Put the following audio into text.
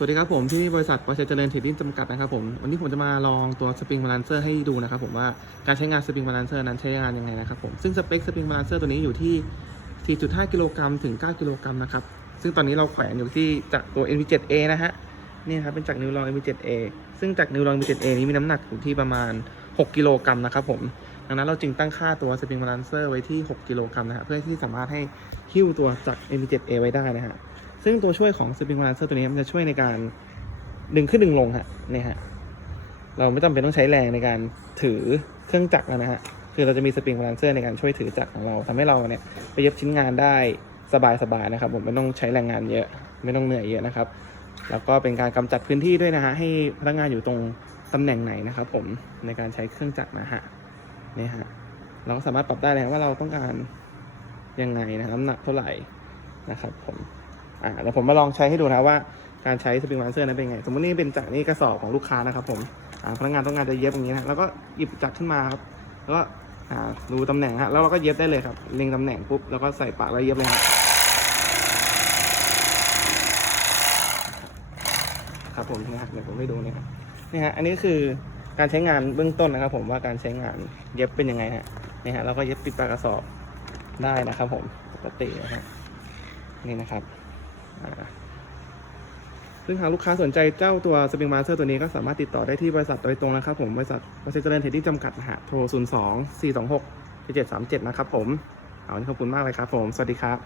สวัสดีครับผมที่บริษัทปอร์เชเจริญเทรดดิ้งจำกัดนะครับผมวันนี้ผมจะมาลองตัวสปริงบาลานเซอร์ให้ดูนะครับผมว่าการใช้งานสปริงบาลานเซอร์นั้นใช้งานยังไงนะครับผมซึ่งสเปคสปริงบาลานเซอร์ตัวนี้อยู่ที่ 4.5 กิโลกรัมถึง 9 กิโลกรัมนะครับซึ่งตอนนี้เราแขวนอยู่ที่จากตัว NV7A นะฮะนี่ครับเป็นจากนิวลอง NV7A ซึ่งจากนิวลอง NV7A นี้มีน้ำหนักอยู่ที่ประมาณ 6 กิโลกรัมนะครับผมดังนั้นเราจึงตั้งค่าตัวสปริงบาลานเซอร์ไว้ที่ 6 กิโลกรัมนะฮะเพื่อที่สามารถให้หิ้วตัวจาก NV7A ไว้ได้นะฮะ ซึ่งตัวช่วยของสปริงบาลานเซอร์ตัวนี้มันจะช่วยในการดึงขึ้นดึงลงฮะนี่ฮะเราไม่จำเป็นต้องใช้แรงในการถือเครื่องจักรแล้วนะฮะคือเราจะมีสปริงบาลานเซอร์ในการช่วยถือจักรของเราทำให้เราเนี่ยไปเย็บชิ้นงานได้สบายๆนะครับผมไม่ต้องใช้แรงงานเยอะ ไม่ต้องเหนื่อยเยอะนะครับ แล้วก็เป็นการกำจัดพื้นที่ด้วยนะฮะให้พนักงานอยู่ตรงตำแหน่งไหนนะครับ ผมในการใช้เครื่องจักรนะฮะนี่ฮะเราก็สามารถปรับได้เลยว่าเราต้องการยังไงนะน้ำหนักเท่าไหร่นะครับผม อ่าแล้วผมมาลองใช้ให้ดูนะว่าการใช้สปริงบานเซอร์นั้นเป็นไง สมมตินี่เป็นจักรนี่กระสอบของลูกค้านะครับผมอ่าพนักงานต้องการจะเย็บอย่างนี้นะแล้วก็หยิบจักรขึ้นมาครับแล้วก็อ่าดูตำแหน่งฮะแล้วเราก็เย็บได้เลยครับเล็งตำแหน่งปุ๊บแล้วก็ใส่ปากแล้วเย็บเลยครับครับผมนี่ฮะเดี๋ยวผมให้ดูนะครับนี่ฮะอันนี้คือการใช้งานเบื้องต้นนะครับ ผมว่าการใช้งานเย็บเป็นยังไงฮะนี่ฮะเราก็เย็บปิดปากกระสอบได้นะครับ ผมปกตินะฮะนี่นะครับ ซึ่งหากลูกค้าสนใจเจ้าตัวสปริงมาสเตอร์ตัวนี้ก็สามารถติดต่อได้ที่บริษัทโดยตรงนะครับผม บริษัทบริษัทเจริญเทรดดิ้งจำกัดนะฮะโทร 0 2 4 2 6 7 3 7 นะครับผม เอาวันนี้ขอบคุณมากเลยครับผม สวัสดีครับ